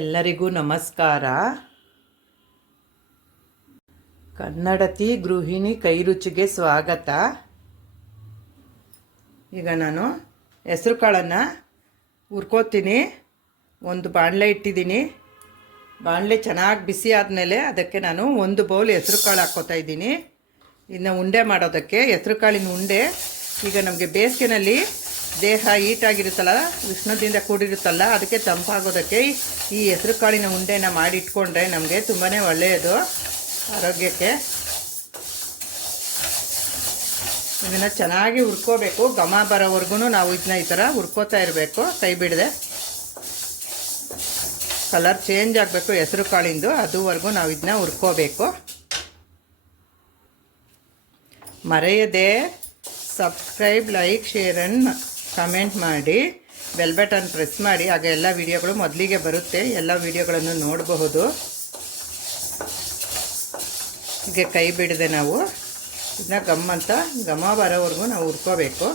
ಎಲ್ಲರಿಗೂ ನಮಸ್ಕಾರ. ಕನ್ನಡತಿ ಗೃಹಿಣಿ ಕೈರುಚಿಗೆ ಸ್ವಾಗತ. ಈಗ ನಾನು ಹೆಸರು ಕಾಳನ್ನು ಹುರ್ಕೋತೀನಿ. ಒಂದು ಬಾಣಲೆ ಇಟ್ಟಿದ್ದೀನಿ. ಬಾಣಲೆ ಚೆನ್ನಾಗಿ ಬಿಸಿ ಆದಮೇಲೆ ಅದಕ್ಕೆ ನಾನು ಒಂದು ಬೌಲ್ ಹೆಸರು ಕಾಳು ಹಾಕ್ಕೋತಾ ಇದ್ದೀನಿ. ಇನ್ನು ಉಂಡೆ ಮಾಡೋದಕ್ಕೆ ಹೆಸರು ಕಾಳಿನ ಉಂಡೆ. ಈಗ ನಮಗೆ ಬೇಸಿಗೆನಲ್ಲಿ ದೇಹ ಹೀಟಾಗಿರುತ್ತಲ್ಲ, ಉಷ್ಣದಿಂದ ಕೂಡಿರುತ್ತಲ್ಲ, ಅದಕ್ಕೆ ತಂಪಾಗೋದಕ್ಕೆ ಈ ಹೆಸರು ಕಾಳಿನ ಉಂಡೆನ ಮಾಡಿಟ್ಕೊಂಡ್ರೆ ನಮಗೆ ತುಂಬಾ ಒಳ್ಳೆಯದು ಆರೋಗ್ಯಕ್ಕೆ. ಇದನ್ನು ಚೆನ್ನಾಗಿ ಹುರ್ಕೋಬೇಕು. ಘಮ ಬರೋವರೆಗೂ ನಾವು ಇದನ್ನ ಈ ಥರ ಹುರ್ಕೋತಾ ಇರಬೇಕು, ಕೈ ಬಿಡದೆ. ಕಲರ್ ಚೇಂಜ್ ಆಗಬೇಕು ಹೆಸರು ಕಾಳಿಂದು, ಅದುವರೆಗೂ ನಾವು ಇದನ್ನ ಹುರ್ಕೋಬೇಕು. ಮರೆಯದೆ subscribe, like, share and comment ಮಾಡಿ, ಬೆಲ್ ಬಟನ್ ಪ್ರೆಸ್ ಮಾಡಿ. ಆಗ ಎಲ್ಲ ವಿಡಿಯೋಗಳು ಮೊದಲಿಗೆ ಬರುತ್ತೆ. ಎಲ್ಲ ವಿಡಿಯೋಗಳನ್ನು ನೋಡಬಹುದು. ಹೀಗೆ ಕೈ ಬಿಡದೆ ನಾವು ಇದನ್ನ ಗಮ್ಮಂತ ಘಮ ಬರೋವರೆಗೂ ನಾವು ಹುರ್ಕೋಬೇಕು.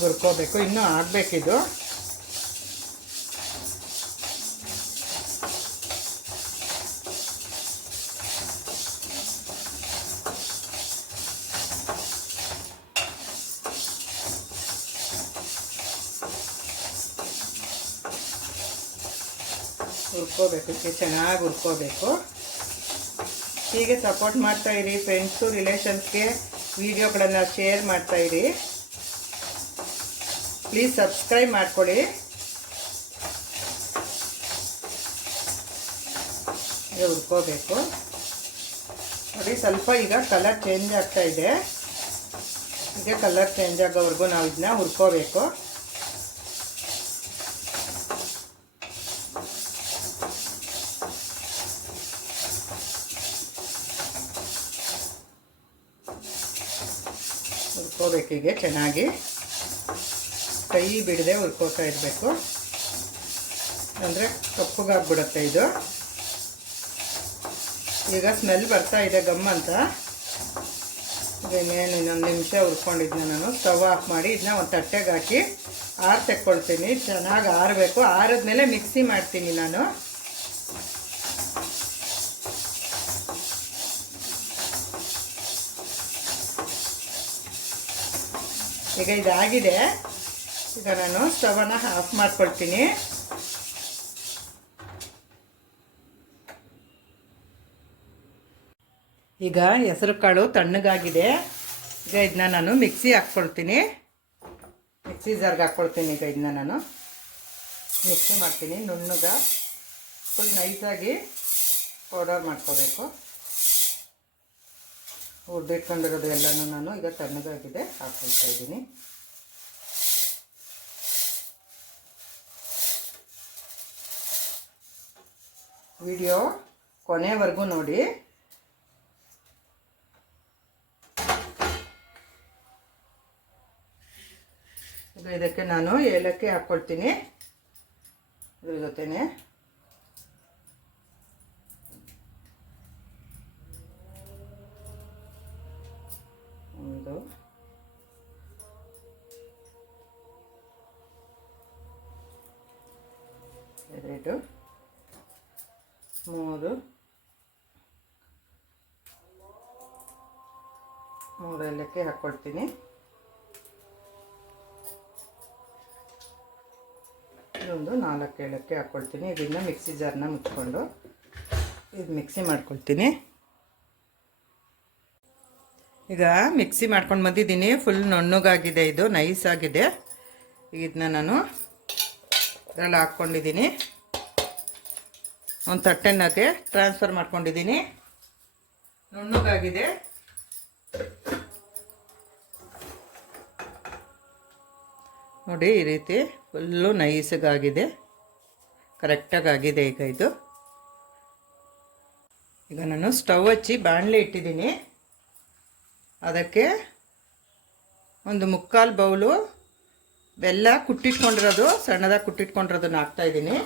ಹುರ್ಕೋಬೇಕು. ಇನ್ನೂ ಆಗಬೇಕಿದು. ಹುರ್ಕೋಬೇಕು, ಚೆನ್ನಾಗಿ ಹುರ್ಕೋಬೇಕು. ಹೀಗೆ ಸಪೋರ್ಟ್ ಮಾಡ್ತಾಯಿರಿ. ಫ್ರೆಂಡ್ಸು, ರಿಲೇಷನ್ಸ್ಗೆ ವಿಡಿಯೋಗಳನ್ನು ಶೇರ್ ಮಾಡ್ತಾಯಿರಿ. ಪ್ಲೀಸ್ ಸಬ್ಸ್ಕ್ರೈಬ್ ಮಾಡ್ಕೊಳ್ಳಿ. ಈಗ ಹುರ್ಕೋಬೇಕು ನೋಡಿ. ಸ್ವಲ್ಪ ಈಗ ಕಲರ್ ಚೇಂಜ್ ಆಗ್ತಾ ಇದೆ. ಈಗ ಕಲರ್ ಚೇಂಜ್ ಆಗೋವರೆಗೂ ನಾವು ಇದನ್ನ ಹುರ್ಕೋಬೇಕು. ಹುರ್ಕೋಬೇಕೀಗೆ ಚೆನ್ನಾಗಿ, ಕೈ ಬಿಡದೆ ಹುರ್ಕೋತಾ ಇರಬೇಕು. ಅಂದರೆ ಕಪ್ಪಗಾಗ್ಬಿಡುತ್ತೆ ಇದು. ಈಗ ಸ್ಮೆಲ್ ಬರ್ತಾ ಇದೆ ಗಮ್ ಅಂತ. ಇನ್ನೇನು ಇನ್ನೊಂದು ನಿಮಿಷ ಹುರ್ಕೊಂಡಿದ್ನ ನಾನು ಸ್ಟವ್ ಆಫ್ ಮಾಡಿ ಇದನ್ನ ಒಂದು ತಟ್ಟೆಗೆ ಹಾಕಿ ತೆಕ್ಕೊಳ್ತೀನಿ. ಚೆನ್ನಾಗಿ ಆರಬೇಕು. ಆರಿದ್ಮೇಲೆ ಮಿಕ್ಸಿ ಮಾಡ್ತೀನಿ ನಾನು. ಈಗ ಇದಾಗಿದೆ. ಈಗ ನಾನು ಸ್ಟವನ್ನು ಆಫ್ ಮಾಡ್ಕೊಳ್ತೀನಿ. ಈಗ ಹೆಸರು ಕಾಳು ತಣ್ಣಗಾಗಿದೆ. ಈಗ ಇದನ್ನ ನಾನು ಮಿಕ್ಸಿ ಹಾಕ್ಕೊಳ್ತೀನಿ. ಮಿಕ್ಸಿ ಜಾರ್ಗೆ ಹಾಕ್ಕೊಳ್ತೀನಿ. ಈಗ ಇದನ್ನ ನಾನು ಮಿಕ್ಸಿ ಮಾಡ್ತೀನಿ. ನುಣ್ಣಗೆ ಫುಲ್ ನೈಸಾಗಿ ಪೌಡರ್ ಮಾಡ್ಕೋಬೇಕು. ಹುರಿದಿಟ್ಕೊಂಡಿರೋದು ಎಲ್ಲನೂ ನಾನು ಈಗ ತಣ್ಣಗಾಗಿದೆ ಹಾಕ್ಕೊಳ್ತಾ ಇದ್ದೀನಿ. ವಿಡಿಯೋ ಕೊನೆವರೆಗೂ ನೋಡಿ. ಈಗ ಇದಕ್ಕೆ ನಾನು ಏಲಕ್ಕಿ ಹಾಕ್ಕೊಳ್ತೀನಿ. ಇದ್ರ ಜೊತೆನೆ ಒಂದು 2 3 ಏಲಕ್ಕಿ ಹಾಕ್ಕೊಳ್ತೀನಿ. ಇದೊಂದು 4 ಏಲಕ್ಕಿ ಹಾಕ್ಕೊಳ್ತೀನಿ. ಇದನ್ನು ಮಿಕ್ಸಿ ಜಾರ್ನ ಮುಚ್ಕೊಂಡು ಇದು ಮಿಕ್ಸಿ ಮಾಡ್ಕೊಳ್ತೀನಿ. ಈಗ ಮಿಕ್ಸಿ ಮಾಡ್ಕೊಂಡು ಬಂದಿದ್ದೀನಿ. ಫುಲ್ ನುಣ್ಣಗಾಗಿದೆ, ಇದು ನೈಸ್ ಆಗಿದೆ. ಈಗ ಇದನ್ನ ನಾನು ಇದರಲ್ಲಿ ಹಾಕ್ಕೊಂಡಿದ್ದೀನಿ. ಒಂದು ತಟ್ಟೆನಾಗೆ ಟ್ರಾನ್ಸ್ಫರ್ ಮಾಡ್ಕೊಂಡಿದ್ದೀನಿ. ನುಣ್ಣಗಾಗಿದೆ. ನೋಡಿ, ಈ ರೀತಿ ಫುಲ್ಲು ನೈಸಾಗಿದೆ, ಕರೆಕ್ಟಾಗಿದೆ. ಈಗ ನಾನು ಸ್ಟವ್ ಹಚ್ಚಿ ಬಾಣಲೆ ಇಟ್ಟಿದ್ದೀನಿ. ಅದಕ್ಕೆ ಒಂದು 3/4 ಬೌಲು ಬೆಲ್ಲ ಕುಟ್ಟಿಟ್ಕೊಂಡಿರೋದು, ಸಣ್ಣದಾಗಿ ಕುಟ್ಟಿಟ್ಕೊಂಡಿರೋದನ್ನ ಹಾಕ್ತಾಯಿದ್ದೀನಿ.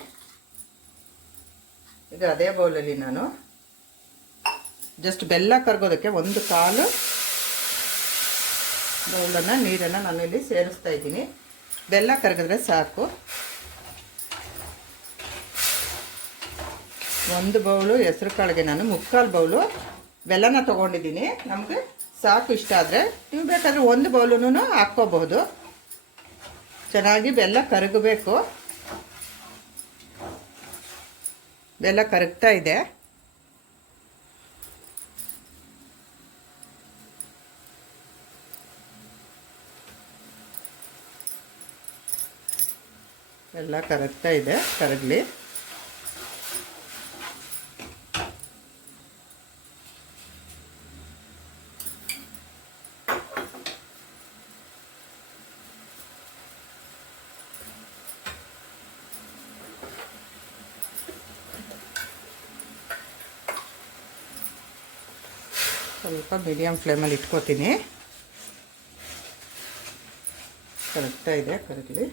ಈಗ ಅದೇ ಬೌಲಲ್ಲಿ ನಾನು ಜಸ್ಟ್ ಬೆಲ್ಲ ಕರಗೋದಕ್ಕೆ 1/4 ಬೌಲನ್ನು ನೀರನ್ನು ನಾನು ಇಲ್ಲಿ ಸೇರಿಸ್ತಾ ಇದ್ದೀನಿ. ಬೆಲ್ಲ ಕರಗಿದ್ರೆ ಸಾಕು. 1 ಬೌಲು ಹೆಸರು ಕಾಳಿಗೆ ನಾನು 3/4 ಬೌಲು ಬೆಲ್ಲನ ತೊಗೊಂಡಿದ್ದೀನಿ. ನಮಗೆ ಸಾಕು. ಇಷ್ಟ ಆದರೆ ನೀವು ಬೇಕಾದರೆ 1 ಬೌಲೂ ಹಾಕ್ಕೋಬಹುದು. ಚೆನ್ನಾಗಿ ಬೆಲ್ಲ ಕರಗಬೇಕು. ಬೆಲ್ಲ ಕರಗ್ತಾ ಇದೆ. ಎಲ್ಲ ಕರಗ್ತಾ ಇದೆ, ಕರಗಲಿ. ಸ್ವಲ್ಪ ಮೀಡಿಯಮ್ ಫ್ಲೇಮಲ್ಲಿ ಇಟ್ಕೋತೀನಿ. ಕರಗ್ತಾ ಇದೆ, ಕರಗಲಿ.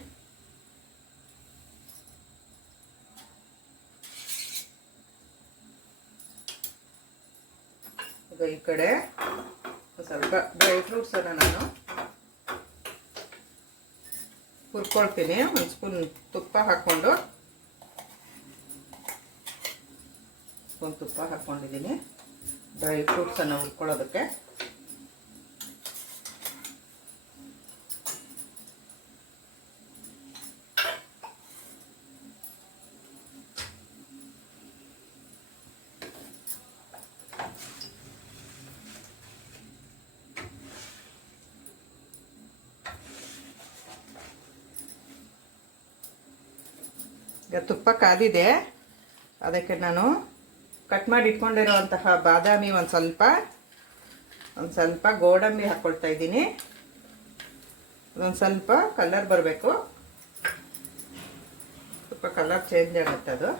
ಈಗ ಈ ಕಡೆ ಸ್ವಲ್ಪ ಡ್ರೈ ಫ್ರೂಟ್ಸನ್ನು ನಾನು ಹುರ್ಕೊಳ್ತೀನಿ. 1 ಸ್ಪೂನ್ ತುಪ್ಪ ಹಾಕ್ಕೊಂಡು, ತುಪ್ಪ ಹಾಕ್ಕೊಂಡಿದ್ದೀನಿ ಡ್ರೈ ಫ್ರೂಟ್ಸನ್ನು ಹುರ್ಕೊಳ್ಳೋದಕ್ಕೆ. ಈಗ ತುಪ್ಪ ಕಾದಿದೆ. ಅದಕ್ಕೆ ನಾನು ಕಟ್ ಮಾಡಿ ಇಟ್ಕೊಂಡಿರೋಂತಹ ಬಾದಾಮಿ ಒಂದು ಸ್ವಲ್ಪ ಗೋಡಂಬಿ ಹಾಕ್ಕೊಳ್ತಾ ಇದ್ದೀನಿ. ಒಂದು ಸ್ವಲ್ಪ ಕಲರ್ ಬರಬೇಕು, ಸ್ವಲ್ಪ ಕಲರ್ ಚೇಂಜ್ ಆಗುತ್ತೆ ಅದು.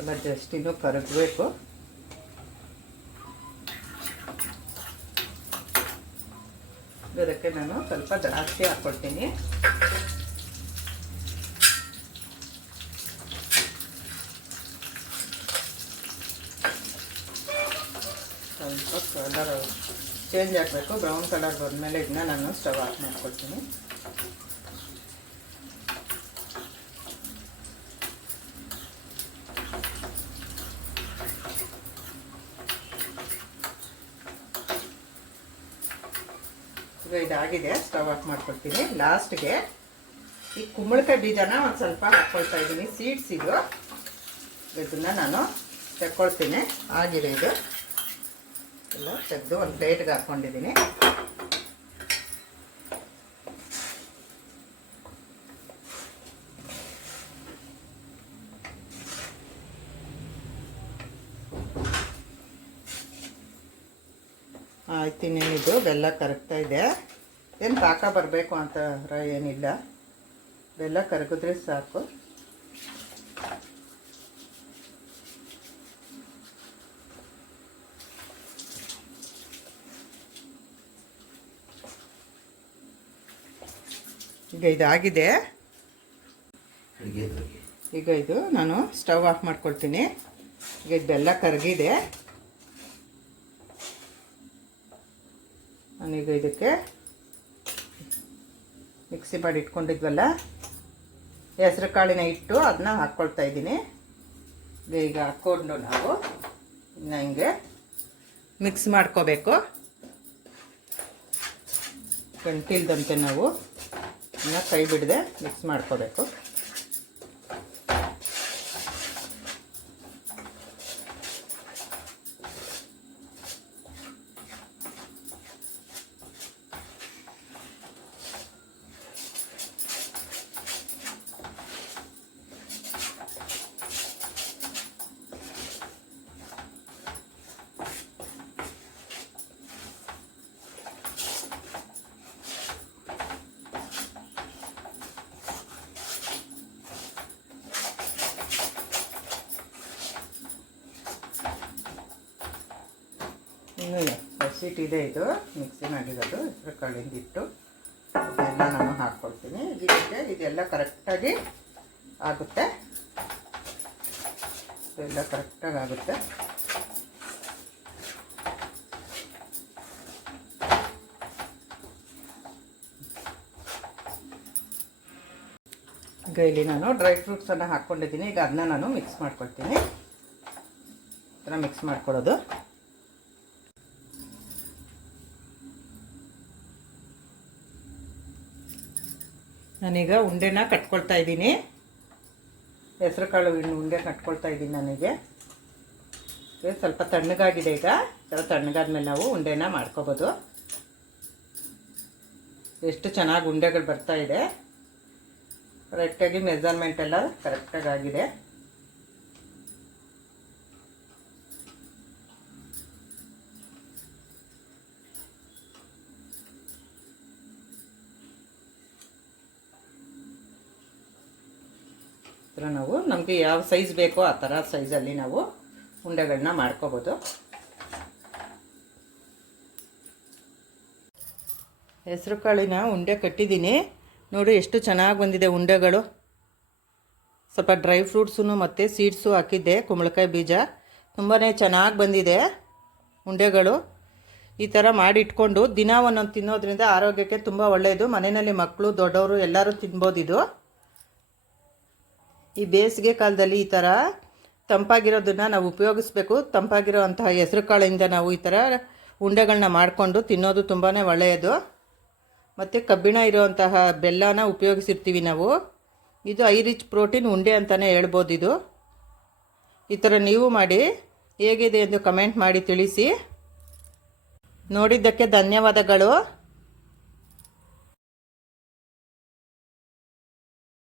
ಎಲ್ಲ ಜಸ್ಟ್ ಇನ್ನೂ ಕರಗಬೇಕು. ಅದಕ್ಕೆ ನಾನು ಸ್ವಲ್ಪ ದ್ರಾಕ್ಷಿ ಹಾಕ್ಕೊಳ್ತೀನಿ. ಸ್ವಲ್ಪ ಕಲರ್ ಚೇಂಜ್ ಆಗಬೇಕು. ಬ್ರೌನ್ ಕಲರ್ ಬಂದಮೇಲೆ ಇದನ್ನ ನಾನು ಸ್ಟವ್ ಆಫ್ ಮಾಡ್ಕೊಳ್ತೀನಿ. ಇದಾಗಿದೆ, ಸ್ಟವ್ ಆಫ್ ಮಾಡ್ಕೊಳ್ತೀನಿ. ಲಾಸ್ಟ್ಗೆ ಈ ಕುಂಬಳಕಾಯಿ ಬೀಜನ ಒಂದು ಸ್ವಲ್ಪ ಹಾಕ್ಕೊಳ್ತಾ ಇದ್ದೀನಿ. ಸೀಡ್ಸ್ ಇದು, ಇದನ್ನು ನಾನು ತೆಕ್ಕೊಳ್ತೀನಿ. ಆಗಿದೆ ಇದು ಎಲ್ಲ ತೆಗೆದು ಒಂದು ಪ್ಲೇಟ್ಗೆ ಹಾಕ್ಕೊಂಡಿದ್ದೀನಿ. ಆಯ್ತು, ಇನ್ನೇನಿದು ಬೆಲ್ಲ ಕರಗ್ತಾ ಇದೆ. ಏನು ಪಾಕ ಬರಬೇಕು ಅಂತ ಏನಿಲ್ಲ, ಬೆಲ್ಲ ಕರಗಿದ್ರೆ ಸಾಕು. ಈಗ ಇದಾಗಿದೆ. ಈಗ ಇದು ನಾನು ಸ್ಟವ್ ಆಫ್ ಮಾಡ್ಕೊಳ್ತೀನಿ. ಈಗ ಇದು ಬೆಲ್ಲ ಕರಗಿದೆ. ನಾನೀಗ ಇದಕ್ಕೆ ಮಿಕ್ಸಿ ಮಾಡಿ ಇಟ್ಕೊಂಡಿದ್ವಲ್ಲ ಹೆಸರು ಕಾಳಿನ ಹಿಟ್ಟು, ಅದನ್ನ ಹಾಕ್ಕೊಳ್ತಾ ಇದ್ದೀನಿ. ಈಗ ಹಾಕ್ಕೊಂಡು ನಾವು ಇನ್ನು ಹಿಂಗೆ ಮಿಕ್ಸ್ ಮಾಡ್ಕೋಬೇಕು. ಗಂಟಿಲ್ದಂತೆ ನಾವು ಇನ್ನು ಕೈ ಬಿಡದೆ ಮಿಕ್ಸ್ ಮಾಡ್ಕೋಬೇಕು. ಇನ್ನೂ ಸ್ವೀಟ್ ಇದೆ, ಇದು ಮಿಕ್ಸಿ ಮಾಡಿರೋದು ಹೆಸರು ಕಾಳಿಂದ ಹಿಟ್ಟು. ಇದೆಲ್ಲ ನಾನು ಹಾಕ್ಕೊಳ್ತೀನಿ. ಇದಕ್ಕೆ ಇದೆಲ್ಲ ಕರೆಕ್ಟಾಗಿ ಆಗುತ್ತೆ, ಇದೆಲ್ಲ ಕರೆಕ್ಟಾಗಿ ಆಗುತ್ತೆ. ಈಗ ಇಲ್ಲಿ ನಾನು ಡ್ರೈ ಫ್ರೂಟ್ಸನ್ನು ಹಾಕ್ಕೊಂಡಿದ್ದೀನಿ. ಈಗ ಅದನ್ನ ನಾನು ಮಿಕ್ಸ್ ಮಾಡ್ಕೊಳ್ತೀನಿ. ಈ ಥರ ಮಿಕ್ಸ್ ಮಾಡ್ಕೊಳ್ಳೋದು. ನಾನೀಗ ಉಂಡೆನ ಕಟ್ಕೊಳ್ತಾ ಇದ್ದೀನಿ. ಹೆಸರು ಕಾಳು ಉಂಡೆ ಕಟ್ಕೊಳ್ತಾ ಇದ್ದೀನಿ ನನಗೆ. ಸ್ವಲ್ಪ ತಣ್ಣಗಾಗಿದೆ. ಈಗ ಥರ ತಣ್ಣಗಾದ್ಮೇಲೆ ನಾವು ಉಂಡೆನ ಮಾಡ್ಕೋಬೋದು. ಎಷ್ಟು ಚೆನ್ನಾಗಿ ಉಂಡೆಗಳು ಬರ್ತಾ ಇದೆ. ಕರೆಕ್ಟಾಗಿ ಮೆಜರ್ಮೆಂಟ್ ಎಲ್ಲ ಕರೆಕ್ಟಾಗಿ ಆಗಿದೆ. ಥರ ನಾವು ನಮಗೆ ಯಾವ ಸೈಜ್ ಬೇಕೋ ಆ ಥರ ಸೈಜಲ್ಲಿ ನಾವು ಉಂಡೆಗಳನ್ನ ಮಾಡ್ಕೋಬೋದು. ಹೆಸರು ಕಾಳಿನ ಉಂಡೆ ಕಟ್ಟಿದ್ದೀನಿ ನೋಡಿ, ಎಷ್ಟು ಚೆನ್ನಾಗಿ ಬಂದಿದೆ ಉಂಡೆಗಳು. ಸ್ವಲ್ಪ ಡ್ರೈ ಫ್ರೂಟ್ಸು ಮತ್ತು ಸೀಡ್ಸು ಹಾಕಿದ್ದೆ, ಕುಂಬಳಕಾಯಿ ಬೀಜ. ತುಂಬಾ ಚೆನ್ನಾಗಿ ಬಂದಿದೆ ಉಂಡೆಗಳು. ಈ ಥರ ಮಾಡಿ ಇಟ್ಕೊಂಡು ದಿನ ಒಂದೊಂದು ತಿನ್ನೋದ್ರಿಂದ ಆರೋಗ್ಯಕ್ಕೆ ತುಂಬ ಒಳ್ಳೆಯದು. ಮನೆಯಲ್ಲಿ ಮಕ್ಕಳು ದೊಡ್ಡವರು ಎಲ್ಲರೂ ತಿನ್ಬೋದು. ಈ ಬೇಸಿಗೆ ಕಾಲದಲ್ಲಿ ಈ ಥರ ತಂಪಾಗಿರೋದನ್ನು ನಾವು ಉಪಯೋಗಿಸ್ಬೇಕು. ತಂಪಾಗಿರೋ ಅಂತಹ ಹೆಸರು ಕಾಳಿಂದ ನಾವು ಈ ಥರ ಉಂಡೆಗಳನ್ನ ಮಾಡಿಕೊಂಡು ತಿನ್ನೋದು ತುಂಬಾ ಒಳ್ಳೆಯದು. ಮತ್ತು ಕಬ್ಬಿಣ ಇರೋವಂತಹ ಬೆಲ್ಲನ ಉಪಯೋಗಿಸಿರ್ತೀವಿ ನಾವು. ಇದು ಹೈ ರಿಚ್ ಪ್ರೋಟೀನ್ ಉಂಡೆ ಅಂತಲೇ ಹೇಳ್ಬೋದು. ಈ ಥರ ನೀವು ಮಾಡಿ ಹೇಗಿದೆ ಎಂದು ಕಮೆಂಟ್ ಮಾಡಿ ತಿಳಿಸಿ. ನೋಡಿದ್ದಕ್ಕೆ ಧನ್ಯವಾದಗಳು.